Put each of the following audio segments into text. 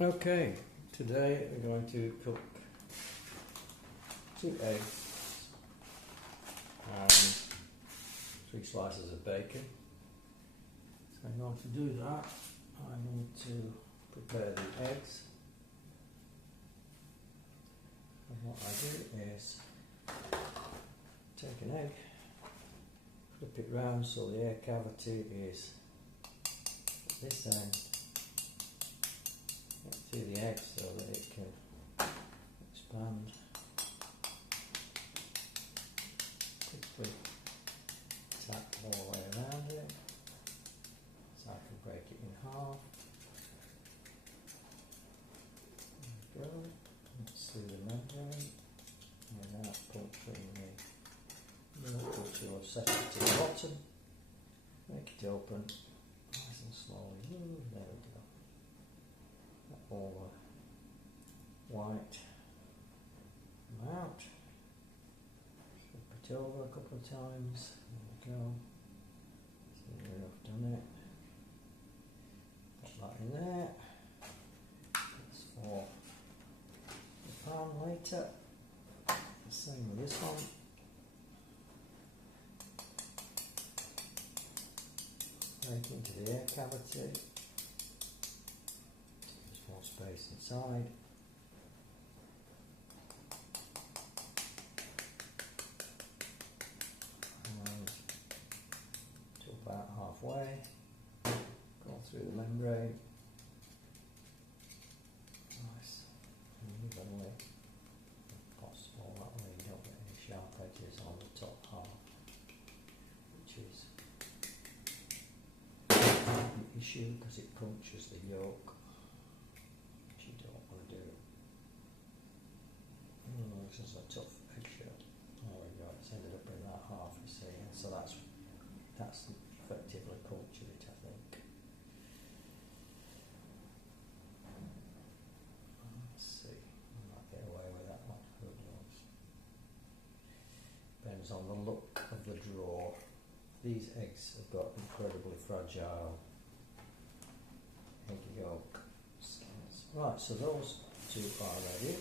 Okay, today we're going to cook 2 eggs and 3 slices of bacon. So in order to do that, I need to prepare the eggs. And what I do is take an egg, flip it round so the air cavity is at this end to the egg so that it can expand. Quickly tap all the way around it so I can break it in half. There we go. Let's see the membrane without puncturing the milk, which will set it to the bottom. Make it open nice and slowly. Ooh, there we go. All the white come out. Flip it over a couple of times. There we go. So we've done it. Put that in there. That's for the pan later. The same with this one. Right into the air cavity. More space inside. And to about halfway. Go through the membrane. Nice and evenly if possible. That way you don't get any sharp edges on the top half, which is an issue because it punctures the yolk. You don't want to do it. This is a tough eggshell. There we go, it's ended up in that half, you see, and so that's effectively punctured it, I think. Let's see, I might get away with that one, who knows. Depends on the look of the drawer. These eggs have got incredibly fragile egg yolk. Right, so those 2 are ready.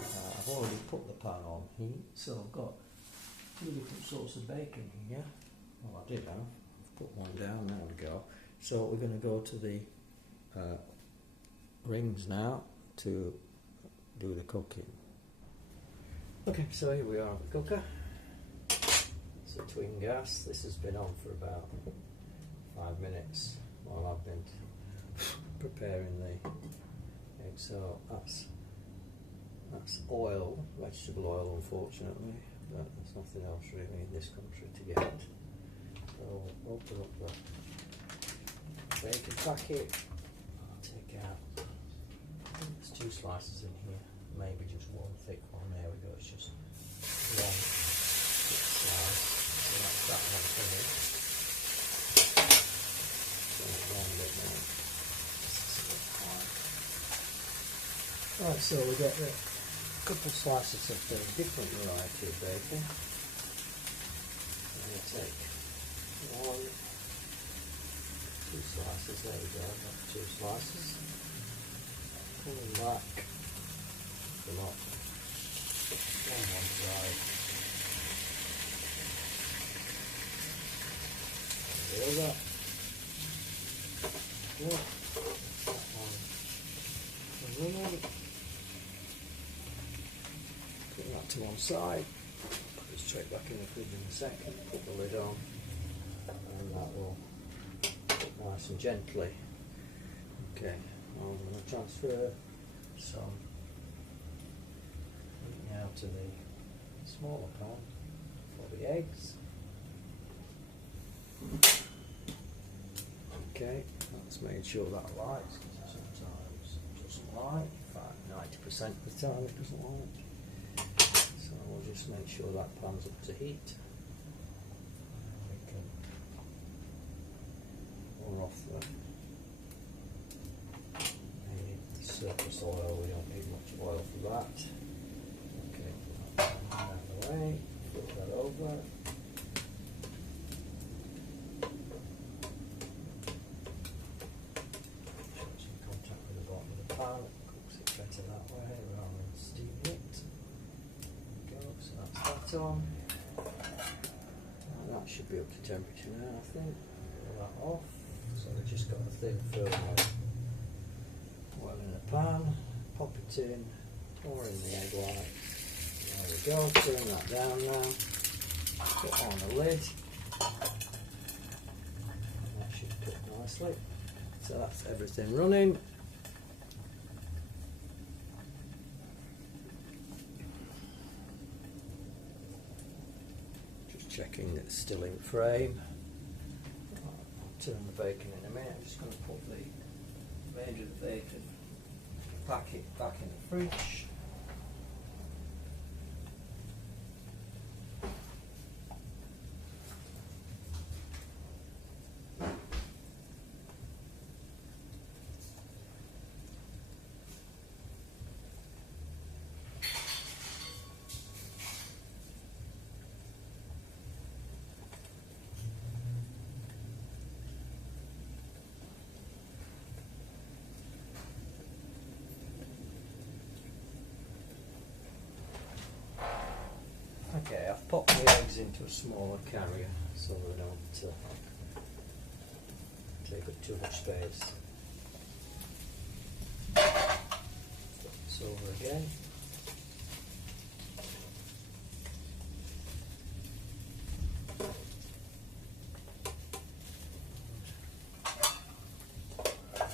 I've already put the pan on heat, so I've got 2 different sorts of bacon here. Well, I did have. I've put one down, there we go. So we're going to go to the rings now to do the cooking. Okay, so here we are at the cooker. It's a twin gas. This has been on for about 5 minutes while I've been preparing the egg. So that's oil, vegetable oil, unfortunately, but there's nothing else really in this country to get. So we'll open up the bacon packet. I'll take out, I think there's 2 slices in here, maybe just one thick one. There we go, it's just one thick slice. So that's that one finished. Turn it around a bit now. Right, so we get a couple of slices of the different variety of bacon. I'm going to take 1, 2 slices, there we go, that's 2 slices. Pulling back the lot on one side. And the other. Yeah, that one. And then put that to one side, put it straight back in the fridge in a second, put the lid on, and that will cook nice and gently. Okay, I'm going to transfer some now to the smaller pan for the eggs. Okay, let's make sure that lights, because it sometimes doesn't light. In fact, 90% of the time it doesn't light. So we'll just make sure that pan's up to heat. We can pour off the surface oil. We don't need much oil for that. Okay, put that out of the way, flip that over. Some contact with the bottom of the pan. better that way rather than steaming it. There we go, so that's that on. And that should be up to temperature now, I think. Pull that off. So we've just got a thin film oil in a pan, pop it in, pour in the egg white. There we go, turn that down now. Put on the lid. And that should cook nicely. So that's everything running. Just checking that it's still in frame. I'll turn the bacon in a minute. I'm just going to put the remainder of the bacon back in the fridge. Okay, I've popped the eggs into a smaller carrier so they don't take up too much space. Flip this over again.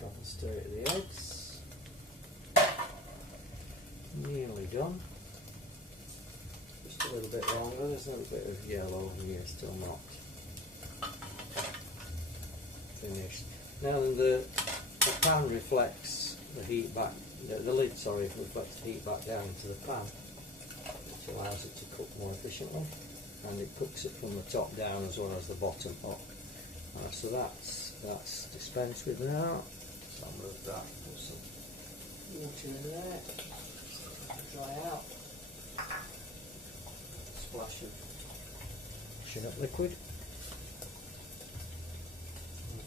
Got the stir of the eggs. Nearly done. A little bit longer, there's a little bit of yellow here, still not finished. Now the pan reflects the heat back, the lid reflects the heat back down into the pan, which allows it to cook more efficiently, and it cooks it from the top down as well as the bottom up. So that's dispensed with now. So I'll move that, put some water in there, dry out. Splash of chin-up liquid.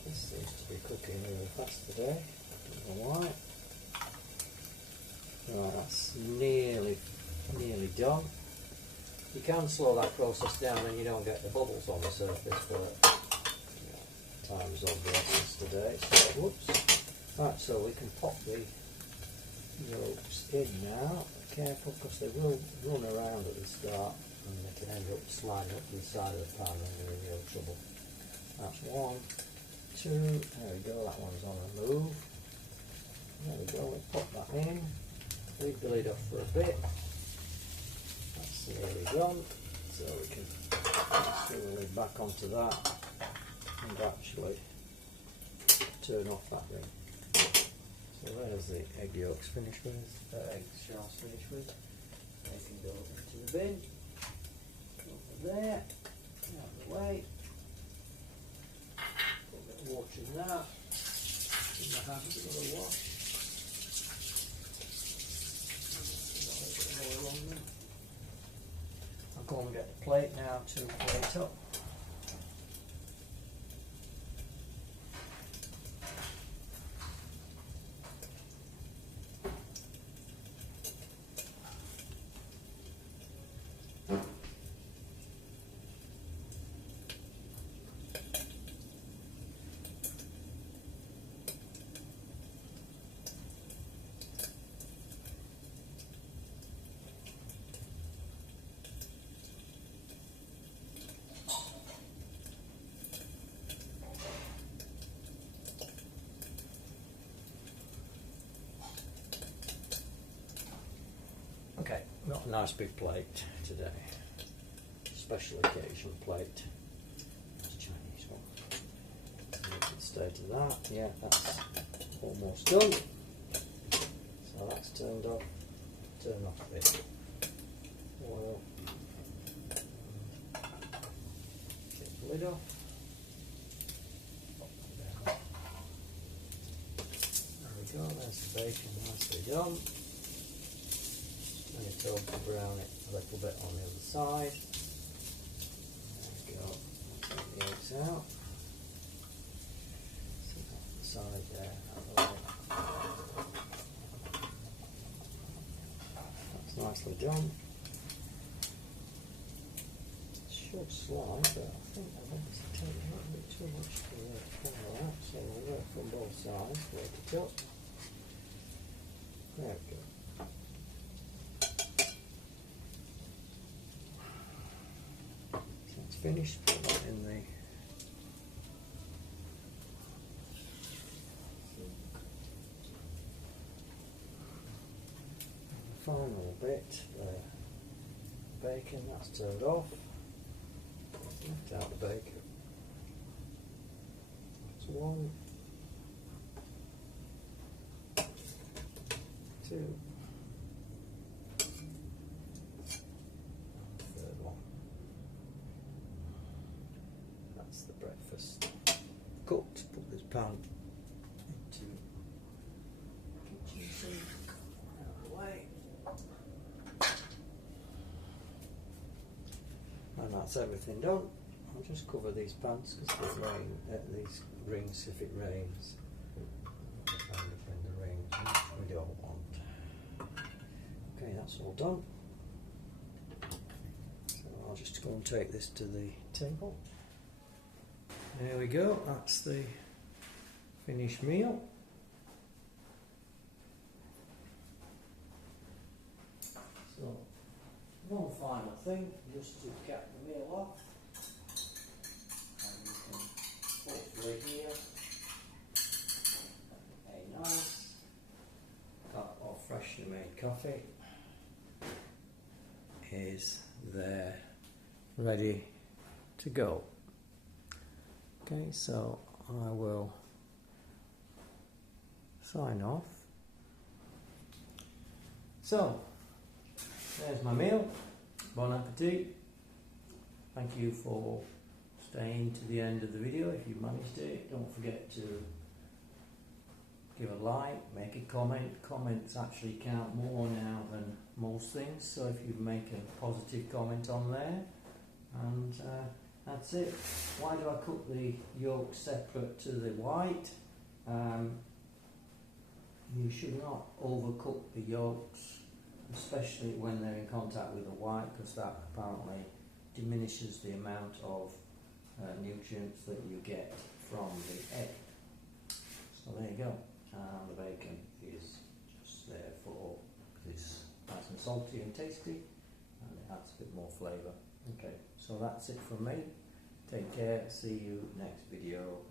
This seems to be cooking really fast today. I don't know why. Right, that's nearly done. You can slow that process down and you don't get the bubbles on the surface, but time's of the essence today. So, whoops. Right, so we can pop the yolks in now. Be careful because they will run around at the start. And they can end up sliding up to the side of the pan and you're in real trouble. That's 1, 2, there we go, that one's on the move. There we go, we'll pop that in, leave the lid off for a bit. That's nearly done, so we can screw the lid back onto that and actually turn off that ring. So there's the egg yolks finished with, egg shells finished with. They can go into the bin. There, out of the way. Put a bit of water in that. In the hand, a little wash. Got a little bit of oil on them. I'll go and get the plate now to plate up. Okay, got a nice big plate today. Special occasion plate. That's Chinese one. You can stay to that. Yeah, that's almost done. So that's turned off. Turn off the oil. Take the lid off. There we go, there's the bacon nicely done. And it's over to brown it a little bit on the other side. There we go. Take the eggs out. See that on the side there. Out the way. nicely done. It should slide, but I think I've obviously taken a little bit too much to follow that, so we'll work from both sides, work it up. There we go. So it's finished, put that in the final bit, the bacon, that's turned off. Left out the bacon. That's 1, 2, and the third one. That's the breakfast cooked. Put this pan into the kitchen sink out of the way. And that's everything done. I'll just cover these pants because it rain, these rings if it rains. When the rains, which we don't want. Okay, that's all done. So I'll just go and take this to the table. There we go, that's the finished meal. So, one final thing, just to cap the meal off. And you can hopefully hear a nice cup of freshly made coffee is there, ready to go. Okay, so I will sign off. So, there's my meal. Bon appetit. Thank you for staying to the end of the video if you managed it. Don't forget to give a like, make a comment. Comments actually count more now than most things, so if you make a positive comment on there, and that's it. Why do I cook the yolk separate to the white? You should not overcook the yolks, especially when they're in contact with the white, because that apparently diminishes the amount of nutrients that you get from the egg. So there you go. And the bacon is just there for, because it's nice and salty and tasty, and it adds a bit more flavour. Okay, so that's it from me. Take care, see you next video.